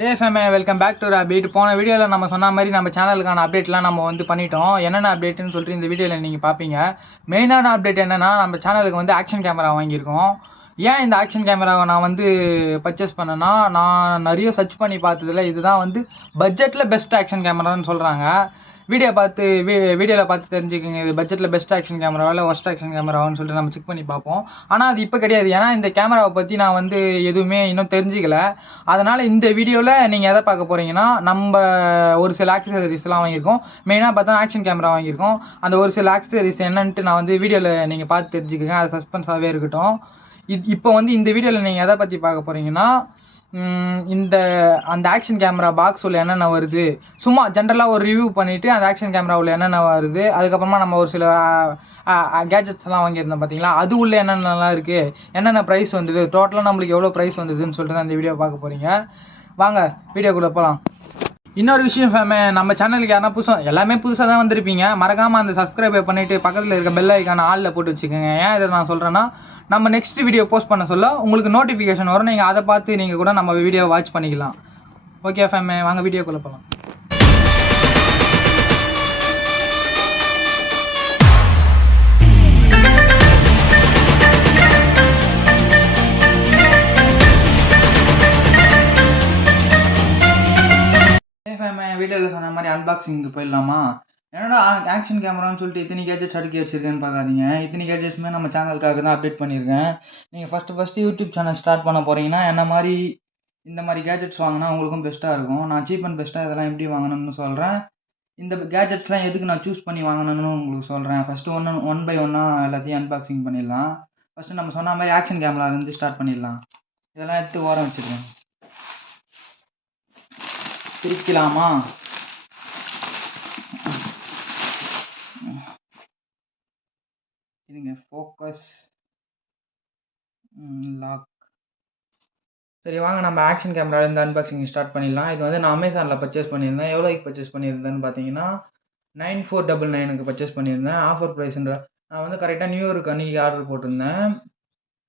ஃபேமே welcome back to update. போன வீடியோவில் நம்ம சொன்ன மாதிரி நம்ம சேனலுக்கான அப்டேட்லாம் நம்ம வந்து பண்ணிட்டோம். என்னென்ன அப்டேட்னு சொல்லிட்டு இந்த வீடியோவில் நீங்கள் பார்ப்பீங்க. மெயினான அப்டேட் என்னென்னா, நம்ம சேனலுக்கு வந்து ஆக்ஷன் கேமரா வாங்கியிருக்கோம். ஏன் இந்த ஆக்ஷன் கேமராவை நான் வந்து பர்ச்சேஸ் பண்ணேன்னா, நான் நிறைய சர்ச் பண்ணி பார்த்ததில் இதுதான் வந்து பட்ஜெட்டில் பெஸ்ட் ஆக்ஷன் கேமரான்னு சொல்கிறாங்க. வீடியோவில் பார்த்து தெரிஞ்சுக்கோங்க, இது பட்ஜெட்டில் பெஸ்ட் ஆக்ஷன் கேமராவா இல்லை ஒஸ்ட் ஆக்ஷன் கேமராவான்னு சொல்லிட்டு நம்ம செக் பண்ணி பார்ப்போம். ஆனால் அது இப்போ கிடையாது. ஏன்னா இந்த கேமராவை பற்றி நான் வந்து எதுவுமே இன்னும் தெரிஞ்சிக்கல. அதனால் இந்த வீடியோவில் நீங்கள் எதை பார்க்க போகிறீங்கன்னா, நம்ம ஒரு சில ஆக்சசரிஸ்லாம் வாங்கியிருக்கோம். மெயினாக பார்த்தா ஆக்ஷன் கேமரா வாங்கியிருக்கோம். அந்த ஒரு சில ஆக்சசரிஸ் என்னன்ட்டு நான் வந்து வீடியோவில் நீங்கள் பார்த்து தெரிஞ்சுக்கோங்க. அது சஸ்பென்ஸாகவே இருக்கட்டும். இப்போ வந்து இந்த வீடியோவில் நீங்கள் எதை பற்றி பார்க்க போகிறீங்கன்னா, அந்த ஆக்ஷன் கேமரா பாக்ஸ் உள்ள என்னென்ன வருது, சும்மா ஜென்ரலாக ஒரு ரிவ்யூ பண்ணிவிட்டு அந்த ஆக்ஷன் கேமரா உள்ள என்னென்ன வருது, அதுக்கப்புறமா நம்ம ஒரு சில கேஜெட்ஸ்லாம் வாங்கியிருந்தோம் பார்த்தீங்களா, அது உள்ள என்னென்னலாம் இருக்குது, என்னென்ன ப்ரைஸ் வந்தது, டோட்டலாக நம்மளுக்கு எவ்வளோ ப்ரைஸ் வந்ததுன்னு சொல்லிட்டு தான் இந்த வீடியோ பார்க்க போகிறீங்க. வாங்க வீடியோக்குள்ளே போகலாம். இன்னொரு விஷயம் நம்ம சேனலுக்கு யாரா எல்லாமே புதுசாக தான் வந்திருப்பீங்க. மறக்காமல் அந்த சப்ஸ்கிரைப் பண்ணிவிட்டு பக்கத்தில் இருக்க பெல் ஐக்கான ஆளில் போட்டு வச்சுக்கோங்க. ஏன் இதை நான் சொல்கிறேன்னா, நம்ம நெக்ஸ்ட் வீடியோ போஸ்ட் பண்ண சொல்ல உங்களுக்கு நோட்டிஃபிகேஷன் வரும். நீங்கள் அதை பார்த்து நீங்கள் கூட நம்ம வீடியோ வாட்ச் பண்ணிக்கலாம். ஓகே ஃபேமே, வாங்க வீடியோக்குள்ளே போகலாம். வீடியோவில் சொன்ன மாதிரி அன்பாக்சிங்க்கு போயிடலாமா? என்னடா ஆக்ஷன் கேமரான்னு சொல்லிட்டு இத்தனை கேஜெட்ஸ் அடுக்கி வச்சிருக்கேன்னு பார்க்காதீங்க. இத்தனை கேஜெட்ஸுமே நம்ம சேனலுக்காக தான் அப்டேட் பண்ணியிருக்கேன். நீங்கள் ஃபஸ்ட்டு யூடியூப் சேனல் ஸ்டார்ட் பண்ண போகிறீங்கன்னா என்ன மாதிரி இந்த மாதிரி கேஜெட்ஸ் வாங்கினா உங்களுக்கும் பெஸ்ட்டாக இருக்கும். நான் சீப் அண்ட் பெஸ்ட்டாக இதெல்லாம் எப்படி வாங்கணும்னு சொல்கிறேன். இந்த கேஜெட்ஸ்லாம் எதுக்கு நான் சூஸ் பண்ணி வாங்கணும்னு உங்களுக்கு சொல்கிறேன். ஃபஸ்ட்டு ஒன் பை ஒன்னாக எல்லாத்தையும் அன்பாக்சிங் பண்ணிடலாம். ஃபஸ்ட்டு நம்ம சொன்ன மாதிரி ஆக்ஷன் கேமராலேருந்து ஸ்டார்ட் பண்ணிடலாம். இதெல்லாம் எடுத்து ஓரம் வச்சுருக்கேன். பிரிக்கலாமா? இதுங்க ஃபோக்கஸ் லாக். சரி வாங்க நம்ம ஆக்ஷன் கேமராலேருந்து அன்பாக்சிங் ஸ்டார்ட் பண்ணிடலாம். இது வந்து நான் அமேசானில் பர்ச்சேஸ் பண்ணியிருந்தேன். எவ்வளோக்கு பர்ச்சேஸ் பண்ணியிருந்தேன்னு பார்த்தீங்கன்னா 9499க்கு பர்ச்சேஸ் பண்ணியிருந்தேன். ஆஃபர் ப்ரைஸ்ன்ற நான் வந்து கரெக்டாக நியூ இயருக்கு அன்றைக்கி ஆர்டர் போட்டிருந்தேன்.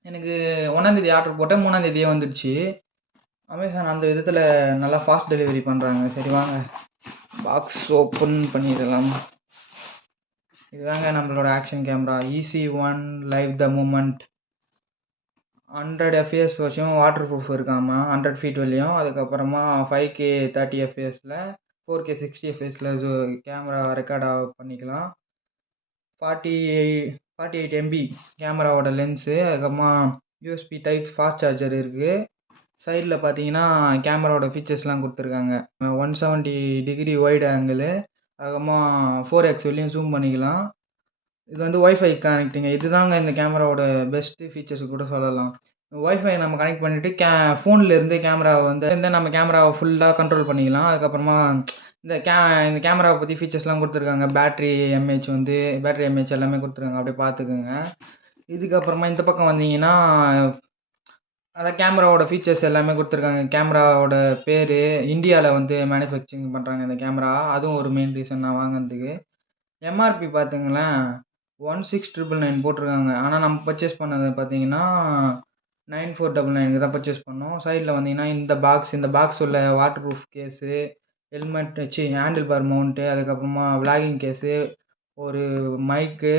எனக்கு 1ஆந்தேதி ஆர்டர் போட்டேன், 3ஆந்தேதியே வந்துடுச்சு. அமேசான் அந்த விதத்தில் நல்லா ஃபாஸ்ட் டெலிவரி பண்ணுறாங்க. சரி வாங்க பாக்ஸ் ஓப்பன் பண்ணிடலாம். இதுதாங்க நம்மளோட action camera EC1 live the moment. 100 FPS வரையும் வாட்டர் ப்ரூஃப் இருக்காமா, 100 feet வரையும். அதுக்கப்புறமா 5K 30 FPSல 4K 60 FPSல கேமரா ரெக்கார்ட் பண்ணிக்கலாம். 48 MB கேமராவோட லென்ஸு. அதுக்கப்புறமா USB டைப் ஃபாஸ்ட் சார்ஜர் இருக்குது. சைடில் பார்த்தீங்கன்னா கேமராவோட ஃபீச்சர்ஸ்லாம் கொடுத்துருக்காங்க. 170 டிகிரி வைட் ஆங்கிள். அதுக்கப்புறமா 4x வெளியும் ஜூம் பண்ணிக்கலாம். இது வந்து ஒய்ஃபை கனெக்டிங்க. இதுதாங்க இந்த கேமராவோட பெஸ்ட்டு ஃபீச்சர்ஸ் கூட சொல்லலாம். ஒய்ஃபை நம்ம கனெக்ட் பண்ணிவிட்டு ஃபோனில் இருந்து கேமராவை வந்து நம்ம கேமராவை ஃபுல்லாக கண்ட்ரோல் பண்ணிக்கலாம். அதுக்கப்புறமா இந்த கேமராவை பற்றி ஃபீச்சர்ஸ்லாம் கொடுத்துருக்காங்க. பேட்ரி எம்ஏஹெச் எல்லாமே கொடுத்துருக்காங்க. அப்படியே பார்த்துக்குங்க. இதுக்கப்புறமா இந்த பக்கம் வந்தீங்கன்னா அதான் கேமராவோட ஃபீச்சர்ஸ் எல்லாமே கொடுத்துருக்காங்க. கேமராவோட பேர், இந்தியாவில் வந்து மேனுஃபேக்சரிங் பண்ணுறாங்க இந்த கேமரா. அதுவும் ஒரு மெயின் ரீசன் நான் வாங்கினதுக்கு. எம்ஆர்பி பார்த்துங்களேன் 16,999 போட்டிருக்காங்க. ஆனால் நம்ம பர்ச்சேஸ் பண்ணது பார்த்தீங்கன்னா 9499 தான் பர்ச்சேஸ் பண்ணோம். சைடில் வந்தீங்கன்னா இந்த பாக்ஸ் உள்ள waterproof case, helmet handlebar mount, அதுக்கப்புறமா விளாகிங் கேஸு, ஒரு மைக்கு,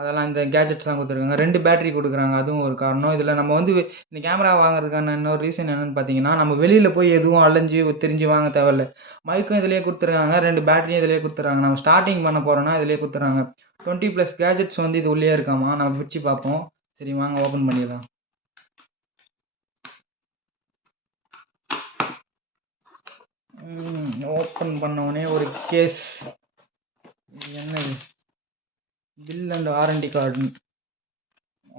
அதெல்லாம் இந்த கேஜெட்ஸ்லாம் கொடுத்துருக்காங்க. 2 பேட்டரி கொடுக்குறாங்க. அதுவும் ஒரு காரணம். இதில் நம்ம வந்து இந்த கேமரா வாங்குறதுக்கான இன்னொரு ரீசன் என்னென்னு பார்த்தீங்கன்னா, நம்ம வெளியில் போய் எதுவும் அலைஞ்சு தெரிஞ்சு வாங்க தேவையில்ல. மைக்கும் இதிலே கொடுத்துருக்காங்க, 2 பேட்டரியும் இதிலே கொடுத்துட்றாங்க. நம்ம ஸ்டார்டிங் பண்ண போகிறோன்னா இதிலே கொடுத்துட்றாங்க. 20+ கேஜெட்ஸ் வந்து இது உள்ளே இருக்காமா. நம்ம பிரித்து பார்ப்போம். சரி வாங்க ஓப்பன் பண்ணிடலாம். ஓப்பன் பண்ண ஒரு கேஸ். இது என்னது? Bill and warranty card.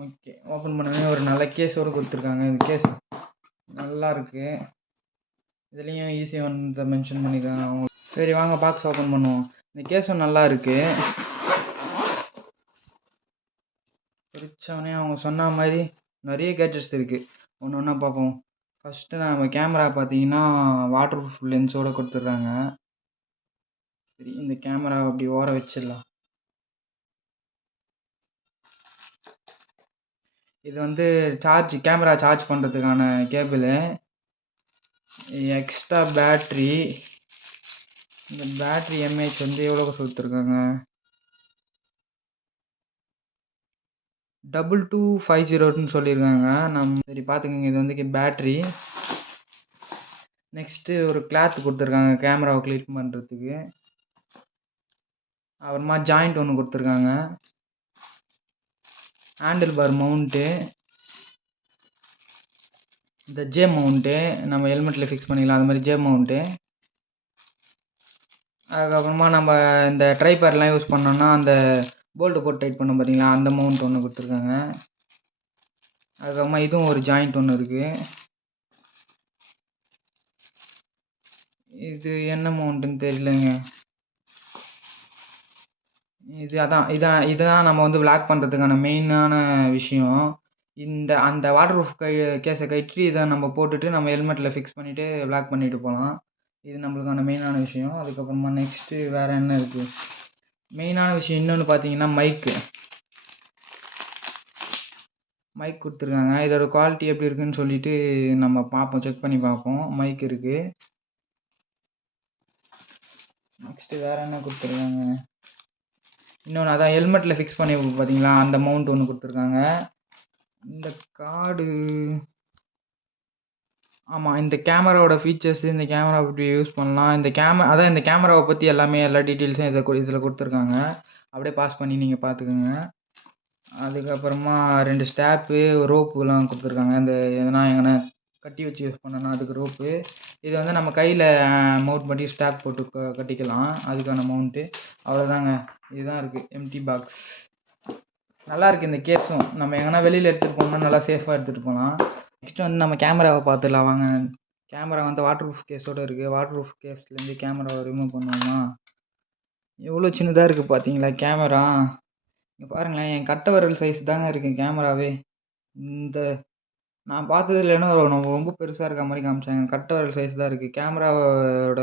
Okay, open பண்ணோடனே ஒரு நல்ல கேஸோடு கொடுத்துருக்காங்க. இந்த கேஸ் நல்லா இருக்குது. இதுலேயும் EC1 மென்ஷன் பண்ணியிருக்காங்க. சரி வாங்க பாக்ஸ் ஓப்பன் பண்ணுவோம். இந்த கேஸும் நல்லா இருக்குது. பிரித்தோடனே அவங்க சொன்ன மாதிரி நிறைய கேஜெட்ஸ் இருக்குது. ஒன்று ஒன்றா பார்ப்போம். ஃபஸ்ட்டு நம்ம கேமரா பார்த்தீங்கன்னா வாட்டர் ப்ரூஃப் லென்ஸோடு கொடுத்துட்றாங்க. சரி இந்த கேமரா அப்படி ஓர வச்சிடலாம். இது வந்து கேமரா சார்ஜ் பண்ணுறதுக்கான கேபிளு. Extra battery. இந்த பேட்ரி எம்ஏஹெச் வந்து எவ்வளோ கொடுத்துருக்காங்க? 2250ன்னு சொல்லியிருக்காங்க. சரி பார்த்துக்கோங்க. இது வந்து பேட்ரி. நெக்ஸ்ட்டு ஒரு கிளாத் கொடுத்துருக்காங்க கேமராவை க்ளீன் பண்ணுறதுக்கு. அப்புறமா ஜாயிண்ட் ஒன்று கொடுத்துருக்காங்க. Handlebar mount. இந்த ஜே மவுண்ட்டு நம்ம ஹெல்மெட்டில் ஃபிக்ஸ் பண்ணிக்கலாம், அது மாதிரி ஜே மவுண்ட்டு. அதுக்கப்புறமா நம்ம இந்த ட்ரைபேட்லாம் யூஸ் பண்ணோன்னா அந்த போல்ட்டு போட்டு டைட் பண்ணோம் பார்த்தீங்களா, அந்த மவுண்ட் ஒன்று கொடுத்துருக்காங்க. அதுக்கப்புறமா இதுவும் ஒரு ஜாயிண்ட் ஒன்று இருக்குது. இது என்ன மவுண்ட்டுன்னு தெரியலங்க. இதுதான் நம்ம வந்து விளாக் பண்ணுறதுக்கான மெயினான விஷயம். அந்த வாட்டர் ப்ரூஃப் கேஸை கட்டி இதை நம்ம போட்டுட்டு நம்ம ஹெல்மெட்டில் ஃபிக்ஸ் பண்ணிவிட்டு விளாக் பண்ணிட்டு போகலாம். இது நம்மளுக்கான மெயினான விஷயம். அதுக்கப்புறமா நெக்ஸ்ட்டு வேறு என்ன இருக்குது? மெயினான விஷயம் இன்னொன்று பார்த்தீங்கன்னா மைக் கொடுத்துருக்காங்க. இதோட குவாலிட்டி எப்படி இருக்குன்னு சொல்லிட்டு நம்ம பார்ப்போம், செக் பண்ணி பார்ப்போம். மைக் இருக்குது. நெக்ஸ்ட்டு வேறு என்ன கொடுத்துருக்காங்க? இன்னொன்று அதான் ஹெல்மெட்டில் ஃபிக்ஸ் பண்ணி பார்த்தீங்களா, அந்த மவுண்ட் ஒன்று கொடுத்துருக்காங்க. இந்த கார்டு. ஆமாம், இந்த கேமராவோட ஃபீச்சர்ஸு, இந்த கேமரா எப்படி யூஸ் பண்ணலாம், இந்த கேமராவை பற்றி எல்லா டீட்டெயில்ஸும் இதில் கொடுத்துருக்காங்க. அப்படியே பாஸ் பண்ணி நீங்கள் பார்த்துக்கோங்க. அதுக்கப்புறமா 2 ஸ்டாப்பு, ரோப்புலாம் கொடுத்துருக்காங்க. எங்கன்னா கட்டி வச்சு யூஸ் பண்ணோன்னா அதுக்கு ரோப்பு. இது வந்து நம்ம கையில் மவுண்ட் பண்ணி ஸ்டாப் போட்டு கட்டிக்கலாம், அதுக்கான மவுண்ட்டு. அவ்வளோதாங்க. இதுதான் இருக்குது எம்டி பாக்ஸ். நல்லாயிருக்கு இந்த கேஸும். நம்ம எங்கன்னா வெளியில் எடுத்துகிட்டு போனோம்னா நல்லா சேஃபாக எடுத்துகிட்டு போகலாம். நெக்ஸ்ட்டு வந்து நம்ம கேமராவை பார்த்துடலாம் வாங்க. கேமரா வந்து வாட்டர் ப்ரூஃப் கேஸோடு இருக்குது. வாட்டர் ப்ரூஃப் கேஸ்லேருந்து கேமராவை ரிமூவ் பண்ணுவோமா? எவ்வளோ சின்னதாக இருக்குது பார்த்தீங்களா கேமரா? இங்கே பாருங்களேன், என் கட்டை விரல் சைஸ் தாங்க இருக்குது கேமராவே. நான் பார்த்ததுல ரொம்ப பெருசாக இருக்க மாதிரி காமிச்சாங்க. கட்டை விரல் சைஸ் தான் இருக்குது. கேமராவோட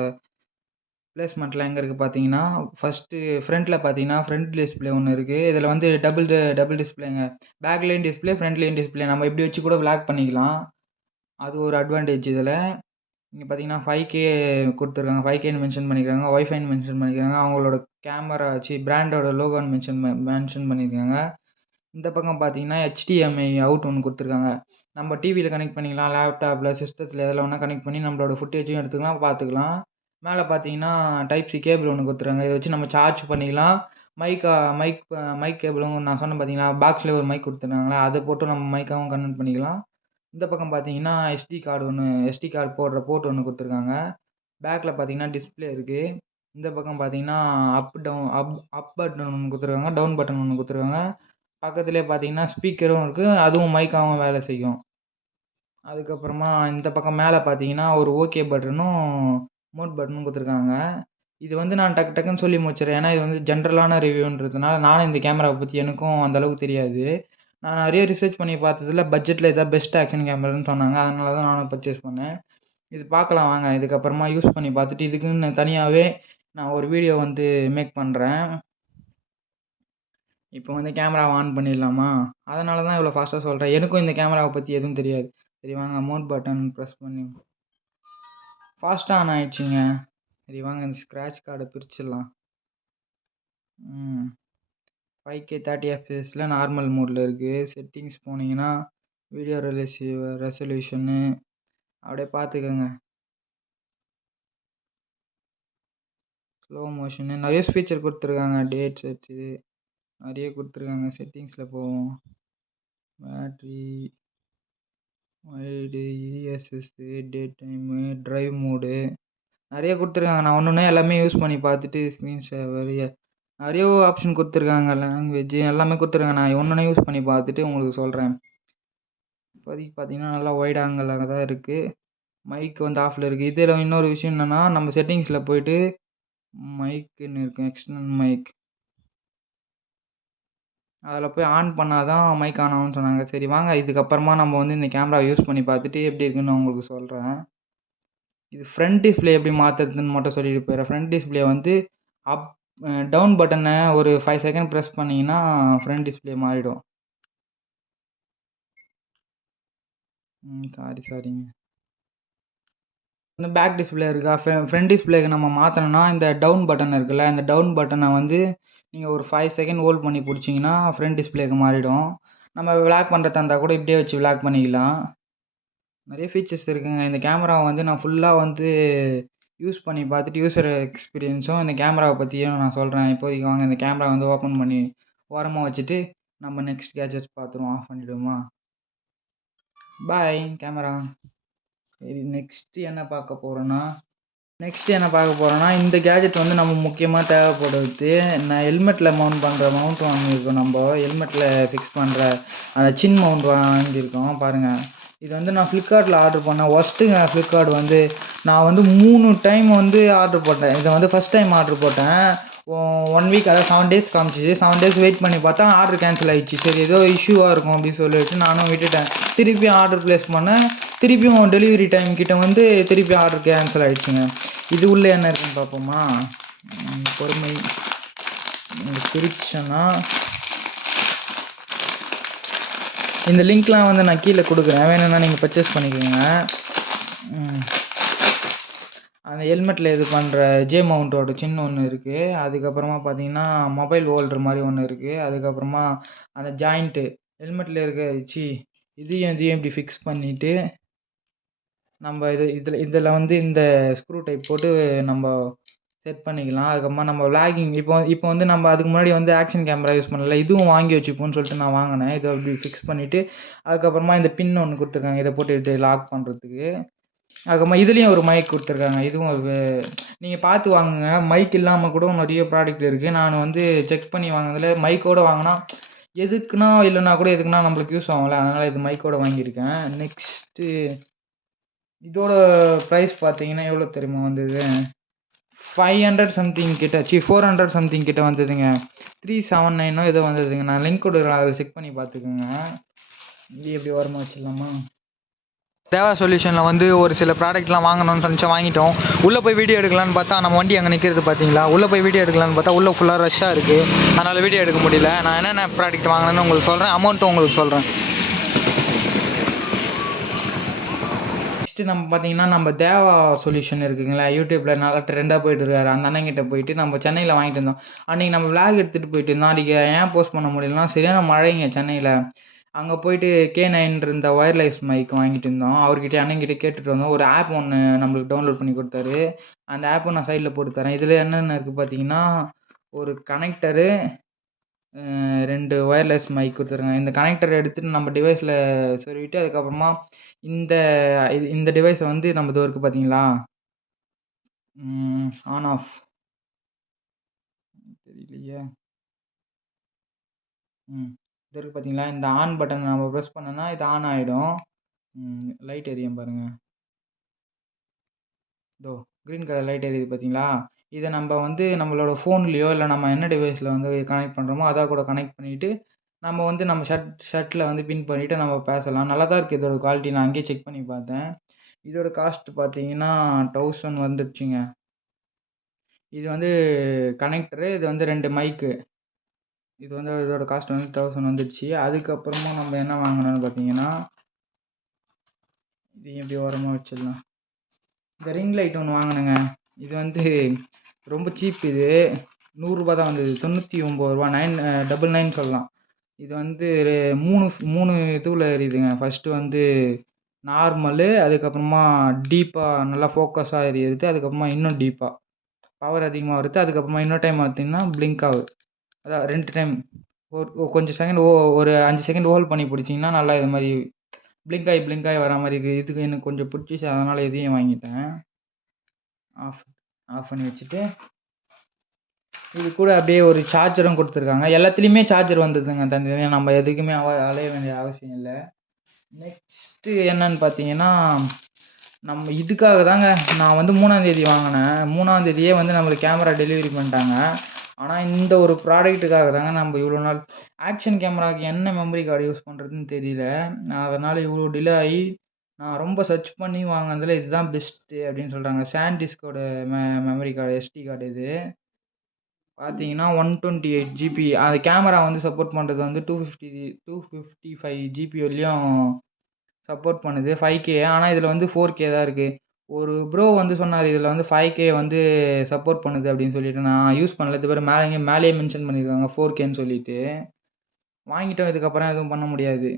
பிளேஸ்மெண்ட்லாம் எங்கே இருக்குது பார்த்தீங்கன்னா, ஃபஸ்ட்டு ஃப்ரண்ட்டில் பார்த்தீங்கன்னா ஃப்ரண்ட் டிஸ்பிளே ஒன்று இருக்குது. இதில் வந்து டபுள் டிஸ்பிளேங்க. பேக்லேயும் டிஸ்பிளே, ஃப்ரண்ட்லேயும் டிஸ்பிளே. நம்ம இப்படி வச்சு கூட விளாக் பண்ணிக்கலாம். அது ஒரு அட்வான்டேஜ் இதில். இங்கே பார்த்தீங்கன்னா 5K கொடுத்துருக்காங்க. 5Kன்னு மென்ஷன் பண்ணியிருக்காங்க. ஒய்ஃபைன்னு மென்ஷன் பண்ணியிருக்காங்க. அவங்களோட கேமரா பிராண்டோட லோகோன்னு மென்ஷன் பண்ணியிருக்காங்க. இந்த பக்கம் பார்த்தீங்கன்னா HDMI அவுட் ஒன்று கொடுத்துருக்காங்க. நம்ம டிவியில் கனெக்ட் பண்ணிக்கலாம், லேப்டாப்பில், சிஸ்டத்தில் எதில் வேணால் கனெக்ட் பண்ணி நம்மளோட ஃபுட்டேஜும் எடுத்துக்கலாம், பார்த்துக்கலாம். மேலே பார்த்தீங்கன்னா டைப் சி கேபிள் ஒன்று கொடுத்துருக்காங்க. இதை வச்சு நம்ம சார்ஜ் பண்ணிக்கலாம். மைக் கேபிளும் நான் சொன்னேன் பார்த்தீங்களா, பாக்ஸில் ஒரு மைக் கொடுத்துருக்காங்களா, அதை போட்டு நம்ம மைக்காகவும் கன்வெர்ட் பண்ணிக்கலாம். இந்த பக்கம் பார்த்தீங்கன்னா SD கார்டு போடுற போர்ட் ஒன்று கொடுத்துருக்காங்க. பேக்கில் பார்த்தீங்கன்னா டிஸ்பிளே இருக்குது. இந்த பக்கம் பார்த்தீங்கன்னா அப் பட்டன் ஒன்று கொடுத்துருக்காங்க, டவுன் பட்டன் ஒன்று கொடுத்துருக்காங்க. பக்கத்துலேயே பார்த்தீங்கன்னா ஸ்பீக்கரும் இருக்குது, அதுவும் மைக்காகவும் வேலை செய்யும். அதுக்கப்புறமா இந்த பக்கம் மேலே பார்த்தீங்கன்னா ஒரு ஓகே பட்டனும் மோட் பட்டனும் கொடுத்துருக்காங்க. இது வந்து நான் டக்குன்னு சொல்லி முடிச்சிடுறேன். ஏன்னா இது வந்து ஜென்ரலான ரிவ்யூன்றதுனால நானும் இந்த கேமராவை பற்றி எனக்கும் அந்தளவுக்கு தெரியாது. நான் நிறைய ரிசர்ச் பண்ணி பார்த்ததுல பட்ஜெட்டில் இதான் பெஸ்ட் ஆக்ஷன் கேமரான்னு சொன்னாங்க. அதனால தான் நானும் பர்ச்சேஸ் பண்ணேன். இது பார்க்கலாம் வாங்க. இதுக்கப்புறமா யூஸ் பண்ணி பார்த்துட்டு இதுக்குன்னு தனியாகவே நான் ஒரு வீடியோ வந்து மேக் பண்ணுறேன். இப்போ வந்து கேமராவை ஆன் பண்ணிடலாமா? அதனால தான் இவ்வளோ ஃபாஸ்ட்டாக சொல்கிறேன். எனக்கும் இந்த கேமராவை பற்றி எதுவும் தெரியாது. சரி வாங்க, மோட் பட்டன் ப்ரெஸ் பண்ணி ஃபாஸ்ட்டாக ஆன் ஆகிடுச்சிங்க. சரி வாங்க, இந்த ஸ்க்ராட்ச் கார்டை பிரிச்சிடலாம். 5K 30 fps நார்மல் மோடில் இருக்குது. செட்டிங்ஸ் போனீங்கன்னா வீடியோ ரெசல்யூஷனு அப்படியே பார்த்துக்கோங்க. ஸ்லோ மோஷனு நிறைய ஃபீச்சர் கொடுத்துருக்காங்க. டேட் செட்டு நிறைய கொடுத்துருக்காங்க. செட்டிங்ஸில் போவோம். பேட்ரி, வைடு, இஎஸ்எஸ்ஸு, டேட் டைமு, ட்ரைவ் மோடு நிறைய கொடுத்துருக்காங்க. நான் ஒன்று எல்லாமே யூஸ் பண்ணி பார்த்துட்டு நிறைய ஆப்ஷன் கொடுத்துருக்காங்க. லாங்குவேஜ் எல்லாமே கொடுத்துருக்காங்க. நான் ஒன்று யூஸ் பண்ணி பார்த்துட்டு உங்களுக்கு சொல்கிறேன். இப்போதைக்கு பார்த்தீங்கன்னா நல்லா ஒயிட் ஆங்கிளாக தான் இருக்குது. மைக் வந்து ஆஃபில் இருக்குது. இதில் இன்னொரு விஷயம் என்னென்னா, நம்ம செட்டிங்ஸில் போய்ட்டு மைக்குன்னு இருக்கும், எக்ஸ்டர்னல் மைக், அதில் போய் ஆன் பண்ணால் தான் மைக் ஆன் ஆகும்னு சொன்னாங்க. சரி வாங்க, இதுக்கப்புறமா நம்ம வந்து இந்த கேமரா யூஸ் பண்ணி பார்த்துட்டு எப்படி இருக்குன்னு நான் உங்களுக்கு சொல்கிறேன். இது ஃப்ரண்ட் டிஸ்பிளே எப்படி மாற்றுறதுன்னு மட்டும் சொல்லிட்டு போயிடுறேன். ஃப்ரண்ட் டிஸ்பிளே வந்து டவுன் பட்டனை ஒரு 5 செகண்ட் ப்ரெஸ் பண்ணிங்கன்னா ஃப்ரண்ட் டிஸ்பிளே மாறிடும். சாரிங்க. வந்து பேக் டிஸ்பிளே இருக்கா, ஃப்ரண்ட் டிஸ்பிளேக்கு நம்ம மாற்றணும்னா இந்த டவுன் பட்டன் இருக்குல்ல, இந்த டவுன் பட்டனை வந்து நீங்கள் ஒரு 5 செகண்ட் ஹோல்ட் பண்ணி பிடிச்சிங்கன்னா ஃப்ரண்ட் டிஸ்பிளேக்கு மாறிடும். நம்ம விளாக் பண்ணுறதா இருந்தால் கூட இப்படியே வச்சு விளாக் பண்ணிக்கலாம். நிறைய ஃபீச்சர்ஸ் இருக்குங்க. இந்த கேமராவை வந்து நான் ஃபுல்லாக வந்து யூஸ் பண்ணி பார்த்துட்டு யூசர் எக்ஸ்பீரியன்ஸும் இந்த கேமராவை பற்றியும் நான் சொல்கிறேன். இப்போதைக்கு வாங்க இந்த கேமரா வந்து ஓப்பன் பண்ணி ஓரமாக வச்சுட்டு நம்ம நெக்ஸ்ட் கேஜெட்ஸ் பார்த்துருவோம். ஆஃப் பண்ணிவிடுவோமா? Bye camera. சரி, நெக்ஸ்ட்டு என்ன பார்க்க போகிறோன்னா இந்த கேஜெட் வந்து நம்ம முக்கியமாக தேவைப்படுது. நான் ஹெல்மெட்டில் மவுண்ட் பண்ணுற மவுண்ட் வாங்கியிருக்கோம். நம்ம ஹெல்மெட்டில் ஃபிக்ஸ் பண்ணுற அந்த சின் மவுண்ட் வாங்கியிருக்கோம் பாருங்கள். இது வந்து நான் ஃப்ளிப்கார்ட்டில் ஆர்டர் பண்ணேன். ஒஸ்ட்டுங்க ஃப்ளிப்கார்ட் வந்து. நான் வந்து 3 டைம் வந்து ஆர்டர் போட்டேன். இதை வந்து ஃபஸ்ட் டைம் ஆர்டர் போட்டேன். 1 வீக், அதாவது 7 டேஸ் காமிச்சிச்சு. 7 டேஸ் வெயிட் பண்ணி பார்த்தா ஆர்டர் கேன்சல் ஆகிடுச்சு. சரி, ஏதோ இஷ்யூவாக இருக்கும் அப்படின்னு சொல்லிட்டு நானும் விட்டுட்டேன். திருப்பியும் ஆர்டர் ப்ளேஸ் பண்ணேன். திருப்பியும் டெலிவரி டைம் கிட்ட வந்து திருப்பி ஆர்டர் கேன்சல் ஆகிடுச்சுங்க. இது உள்ளே என்ன இருக்குன்னு பார்ப்போமா? பொறுமை பிரிச்சனா இந்த லிங்க்லாம் வந்து நான் கீழே கொடுக்குறேன், வேணும்னா நீங்கள் பர்ச்சேஸ் பண்ணிக்கோங்க. அந்த ஹெல்மெட்டில் இது பண்ணுற ஜே மவுண்ட்டோட சின்ன ஒன்று இருக்குது. அதுக்கப்புறமா பார்த்தீங்கன்னா மொபைல் ஹோல்டர் மாதிரி ஒன்று இருக்குது. அதுக்கப்புறமா அந்த ஜாயிண்ட்டு ஹெல்மெட்டில் இருக்க இதையும் இப்படி ஃபிக்ஸ் பண்ணிவிட்டு நம்ம இதில் வந்து இந்த ஸ்க்ரூ டைப் போட்டு நம்ம செட் பண்ணிக்கலாம். அதுக்கப்புறமா நம்ம விளாகிங் இப்போ வந்து நம்ம அதுக்கு முன்னாடி வந்து ஆக்ஷன் கேமரா யூஸ் பண்ணல, இதுவும் வாங்கி வச்சுப்போன்னு சொல்லிட்டு நான் வாங்கினேன். இதை அப்படி ஃபிக்ஸ் பண்ணிவிட்டு அதுக்கப்புறமா இந்த பின் ஒன்று கொடுத்துருக்காங்க, இதை போட்டு இது லாக் பண்ணுறதுக்கு. அதுக்கப்புறமா இதுலேயும் ஒரு மைக் கொடுத்துருக்காங்க. இதுவும் ஒரு நீங்கள் பார்த்து வாங்குங்க. மைக் இல்லாமல் கூட நிறைய ப்ராடக்ட் இருக்குது. நான் வந்து செக் பண்ணி வாங்கினதில் மைக்கோடு வாங்கினா எதுக்குன்னா இல்லைனா கூட எதுக்குன்னா நம்மளுக்கு யூஸ் ஆகும்ல, அதனால் இது மைக்கோடு வாங்கியிருக்கேன். நெக்ஸ்ட்டு இதோட ப்ரைஸ் பார்த்தீங்கன்னா எவ்வளோ தெரியுமா வந்தது? 500 சம்திங் கிட்ட 400 சம்திங் கிட்ட வந்ததுங்க. 379 ஏதோ வந்ததுங்க. நான் லிங்க் கொடுக்குறேன், அதை செக் பண்ணி பார்த்துக்குங்க. இது எப்படி ஓரமாக வச்சிடலாமா? தேவா சொல்யூஷனில் வந்து ஒரு சில ப்ராடக்ட்லாம் வாங்கணும்னு நினச்சா வாங்கிட்டோம். உள்ளே போய் வீடியோ எடுக்கலான்னு பார்த்தா நம்ம வண்டி அங்கே நிற்கிறது பார்த்தீங்களா. உள்ளே போய் வீடியோ எடுக்கலான்னு பார்த்தா உள்ளே ஃபுல்லாக ரஷ்ஷாக இருக்குது. அதனால் வீடியோ எடுக்க முடியல. நான் என்னென்ன ப்ராடக்ட் வாங்கினேன்னு உங்களுக்கு சொல்கிறேன், அமௌண்ட்டும் உங்களுக்கு சொல்கிறேன். நெக்ஸ்ட்டு நம்ம பார்த்தீங்கன்னா நம்ம தேவா சொல்யூஷன் இருக்குங்களா, யூடியூப்பில் நல்லா ட்ரெண்டாக போயிட்டு இருக்காரு. அந்த அண்ணங்கிட்ட போயிட்டு நம்ம சென்னையில் வாங்கிட்டு இருந்தோம். அன்றைக்கி நம்ம விளாக் எடுத்துகிட்டு போயிட்டு இருந்தோம். அன்றைக்கி ஏன் போஸ்ட் பண்ண முடியலன்னா சரியான மழைங்க சென்னையில். அங்கே போயிட்டு K9 இருந்த ஒயர்லெஸ் மைக் வாங்கிட்டு இருந்தோம். அவர்கிட்ட அண்ணங்கிட்ட கேட்டுட்டு வந்தோம். ஒரு ஆப் ஒன்று நம்மளுக்கு டவுன்லோட் பண்ணி கொடுத்தாரு. அந்த ஆப்பை நான் சைடில் போட்டு தரேன். இதில் என்னென்ன இருக்குது பார்த்தீங்கன்னா ஒரு கனெக்டரு, 2 ஒயர்லெஸ் மைக் கொடுத்துருக்காங்க. இந்த கனெக்டர் எடுத்துகிட்டு நம்ம டிவைஸில் சொருவிட்டு அதுக்கப்புறமா இந்த டிவைஸை வந்து நம்ம இதோ இருக்குது பார்த்தீங்களா, ஆன் ஆஃப் தெரியலையே, இது இருக்குது பார்த்தீங்களா, இந்த ஆன் பட்டன் நம்ம ப்ரெஸ் பண்ணோன்னா இது ஆன் ஆகிடும். லைட் எரியும் பாருங்கள், இதோ க்ரீன் கலர் லைட் எரியுது பார்த்தீங்களா. இதை நம்ம வந்து நம்மளோட ஃபோன்லேயோ இல்லை நம்ம என்ன டிவைஸில் வந்து கனெக்ட் பண்ணுறோமோ அதை கூட கனெக்ட் பண்ணிவிட்டு நம்ம வந்து நம்ம ஷர்ட்டில் வந்து பின் பண்ணிவிட்டு நம்ம பேசலாம். நல்லா தான் இருக்குது இதோட குவாலிட்டி. நான் அங்கேயே செக் பண்ணி பார்த்தேன். இதோட காஸ்ட் பார்த்தீங்கன்னா 1000 வந்துடுச்சுங்க. இது வந்து கனெக்டரு, இது வந்து 2 மைக்கு. இது வந்து இதோட காஸ்ட் வந்து 1000 வந்துடுச்சு. அதுக்கப்புறமா நம்ம என்ன வாங்கினோன்னு பார்த்தீங்கன்னா இது எப்படி ஓரமாக வச்சிடலாம், இந்த ரிங் லைட் ஒன்று வாங்கினேங்க. இது வந்து ரொம்ப சீப். இது 100 ரூபா தான் வந்தது. 99 ரூபா, 999 சொல்லலாம். இது வந்து 3 இதுவில் எரியுதுங்க. ஃபஸ்ட்டு வந்து நார்மலு, அதுக்கப்புறமா டீப்பாக நல்லா ஃபோக்கஸாக எரியுது, அதுக்கப்புறமா இன்னும் டீப்பாக பவர் அதிகமாக வருது, அதுக்கப்புறமா இன்னொரு டைம் பார்த்தீங்கன்னா பிளிங்க் ஆகுது. அதான் 2 டைம் கொஞ்சம் செகண்ட் ஒரு 5 செகண்ட் ஹோல்ட் பண்ணி பிடிச்சிங்கன்னா நல்லா இது மாதிரி பிளிங்க் ஆகி வர மாதிரி இருக்குது. இதுக்கு எனக்கு கொஞ்சம் பிடிச்சிச்சு, அதனால் இதையும் வாங்கிட்டேன். ஆஃப் பண்ணி வச்சுட்டு இது கூட அப்படியே ஒரு சார்ஜரும் கொடுத்துருக்காங்க. எல்லாத்துலேயுமே சார்ஜர் வந்ததுங்க தனித்தனியாக, நம்ம எதுக்குமே அலைய வேண்டிய அவசியம் இல்லை. நெக்ஸ்ட்டு என்னன்னு பார்த்தீங்கன்னா நம்ம இதுக்காக தாங்க நான் வந்து 3ஆம் தேதி வாங்கினேன். 3ஆம் தேதியே வந்து நம்மளுக்கு கேமரா டெலிவரி பண்ணிட்டாங்க. ஆனால் இந்த ஒரு ப்ராடக்ட்டுக்காக தாங்க நம்ம இவ்வளோ நாள் ஆக்ஷன் கேமராவுக்கு என்ன மெமரி கார்டு யூஸ் பண்ணுறதுன்னு தெரியல. அதனால் இவ்வளோ டிலே ஆகி நான் ரொம்ப சர்ச் பண்ணி வாங்கினதில் இதுதான் பெஸ்ட்டு அப்படின்னு சொல்கிறாங்க. சான்டிஸ்கோட மெமரி கார்டு, SD கார்டு. இது பார்த்தீங்கன்னா 128 GB. அது கேமரா வந்து சப்போர்ட் பண்ணுறது வந்து 255 GB வரையும் சப்போர்ட் பண்ணுது, 5K. ஆனால் இதில் வந்து 4K தான் இருக்குது. ஒரு ப்ரோ வந்து சொன்னார் இதில் வந்து 5K வந்து சப்போர்ட் பண்ணுது அப்படின்னு சொல்லிட்டு நான் யூஸ் பண்ணல. இது பேர் மேலேயே மென்ஷன் பண்ணியிருக்காங்க 4Kன்னு சொல்லிட்டு. வாங்கிட்டோம், இதுக்கப்புறம் எதுவும் பண்ண முடியாது.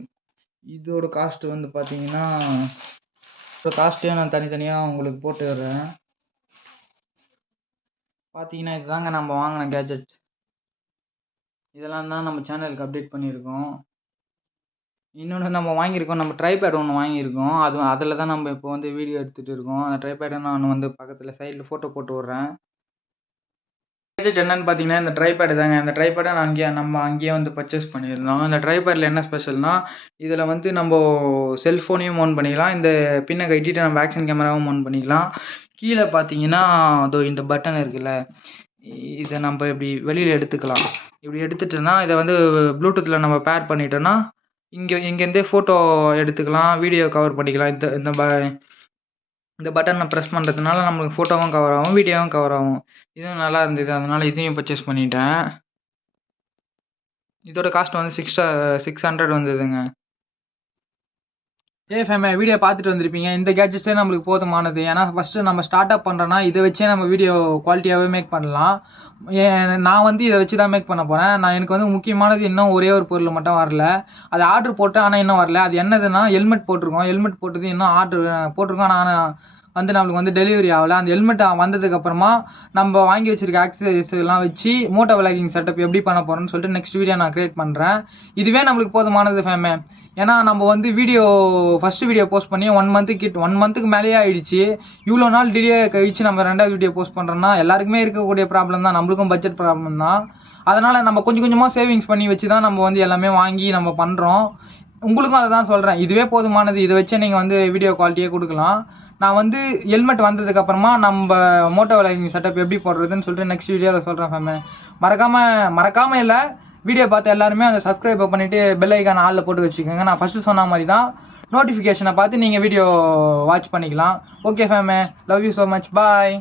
இதோட காஸ்ட் வந்து பார்த்தீங்கன்னா காஸ்ட்டையும் நான் தனித்தனியாக உங்களுக்கு போட்டு விடுறேன். பார்த்தீங்கன்னா இதுதாங்க நம்ம வாங்கின கேஜெட். இதெல்லாம் தான் நம்ம சேனலுக்கு அப்டேட் பண்ணியிருக்கோம். இன்னொன்று நம்ம வாங்கியிருக்கோம், நம்ம ட்ரைபேட் ஒன்று வாங்கியிருக்கோம். அதில் தான் நம்ம இப்போ வந்து வீடியோ எடுத்துகிட்டு இருக்கோம். அந்த ட்ரைபேடை நான் வந்து பக்கத்தில் சைடில் ஃபோட்டோ போட்டு விட்றேன். கேஜெட் என்னென்னு பார்த்தீங்கன்னா இந்த ட்ரைபேடு தாங்க. இந்த ட்ரைபேடை நம்ம அங்கேயே வந்து பர்ச்சேஸ் பண்ணியிருந்தோம். இந்த ட்ரைபேடில் என்ன ஸ்பெஷல்னால் இதில் வந்து நம்ம செல்ஃபோனையும் மவுண்ட் பண்ணிக்கலாம், இந்த பின்னை கட்டிட்டு நம்ம ஆக்ஷன் கேமராவும் மவுண்ட் பண்ணிக்கலாம். கீழே பார்த்தீங்கன்னா அதோ இந்த பட்டன் இருக்குல்ல, இதை நம்ம இப்படி வெளியில் எடுத்துக்கலாம். இப்படி எடுத்துட்டோன்னா இதை வந்து ப்ளூடூத்தில் நம்ம பேர் பண்ணிட்டோன்னா இங்கேருந்தே ஃபோட்டோ எடுத்துக்கலாம், வீடியோ கவர் பண்ணிக்கலாம். இந்த பட்டனை ப்ரெஸ் பண்ணுறதுனால நம்மளுக்கு ஃபோட்டோவும் கவர் ஆகும், வீடியோவும் கவர் ஆகும். இதுவும் நல்லா இருந்தது, அதனால் இதையும் பர்ச்சேஸ் பண்ணிட்டேன். இதோட காஸ்ட் வந்து 600 வந்ததுங்க. ஃபேமே வீடியோ பார்த்துட்டு வந்திருப்பீங்க. இந்த கேட்ஜெட்ஸே நம்மளுக்கு போதுமானது. ஏன்னா ஃபஸ்ட்டு நம்ம ஸ்டார்ட் அப் பண்ணுறோன்னா இதை வச்சே நம்ம வீடியோ குவாலிட்டியாகவே மேக் பண்ணலாம். நான் வந்து இதை வச்சு தான் மேக் பண்ண போகிறேன். எனக்கு வந்து முக்கியமானது இன்னும் ஒரே ஒரு பொருள் மட்டும் வரல. அது ஆர்டர் போட்டேன், ஆனால் இன்னும் வரல. அது என்னதுன்னா ஹெல்மெட் போட்டிருக்கோம். ஹெல்மெட் போட்டது இன்னும் ஆர்டர் போட்டிருக்கோம், ஆனால் வந்து நம்மளுக்கு வந்து டெலிவரி ஆகலை. அந்த ஹெல்மெட் வந்ததுக்கப்புறமா நம்ம வாங்கி வச்சிருக்க ஆக்சசரிஸ் எல்லாம் வச்சு மோட்டோ விளாகிங் செட்டப் எப்படி பண்ண போகிறோன்னு சொல்லிட்டு நெக்ஸ்ட் வீடியோ நான் கிரியேட் பண்ணுறேன். இதுவே நம்மளுக்கு போதுமானது ஃபேமே. ஏன்னா நம்ம வந்து ஃபஸ்ட்டு வீடியோ போஸ்ட் பண்ணி 1 மந்த்துக்கு மேலேயே ஆகிடுச்சு. இவ்வளோ நாள் டிலே கழிச்சு நம்ம 2வது வீடியோ போஸ்ட் பண்ணுறோன்னா எல்லாருக்குமே இருக்கக்கூடிய ப்ராப்ளம் தான், நம்மளுக்கும் பட்ஜெட் ப்ராப்ளம் தான். அதனால் நம்ம கொஞ்சம் கொஞ்சமாக சேவிங்ஸ் பண்ணி வச்சு தான் நம்ம வந்து எல்லாமே வாங்கி நம்ம பண்ணுறோம். உங்களுக்கும் அதை தான் சொல்கிறேன், இதுவே போதுமானது. இதை வச்சு நீங்கள் வந்து வீடியோ குவாலிட்டியே கொடுக்கலாம். நான் வந்து ஹெல்மெட் வந்ததுக்கப்புறமா நம்ம மோட்டோ விளாகிங் செட்டப் எப்படி போடுறதுன்னு சொல்லிட்டு நெக்ஸ்ட் வீடியோவில் சொல்கிறேன் ஃபேமே. மறக்காமல் இல்லை, வீடியோ பார்த்து எல்லாருமே அந்த சப்ஸ்கிரைப் பண்ணிவிட்டு பெல் ஐக்கான் ஆளில் போட்டு வச்சுக்கோங்க. நான் ஃபஸ்ட்டு சொன்ன மாதிரி தான் நோட்டிஃபிகேஷனை பார்த்து நீங்கள் வீடியோ வாட்ச் பண்ணிக்கலாம். ஓகே ஃபேமே, love you so much, bye.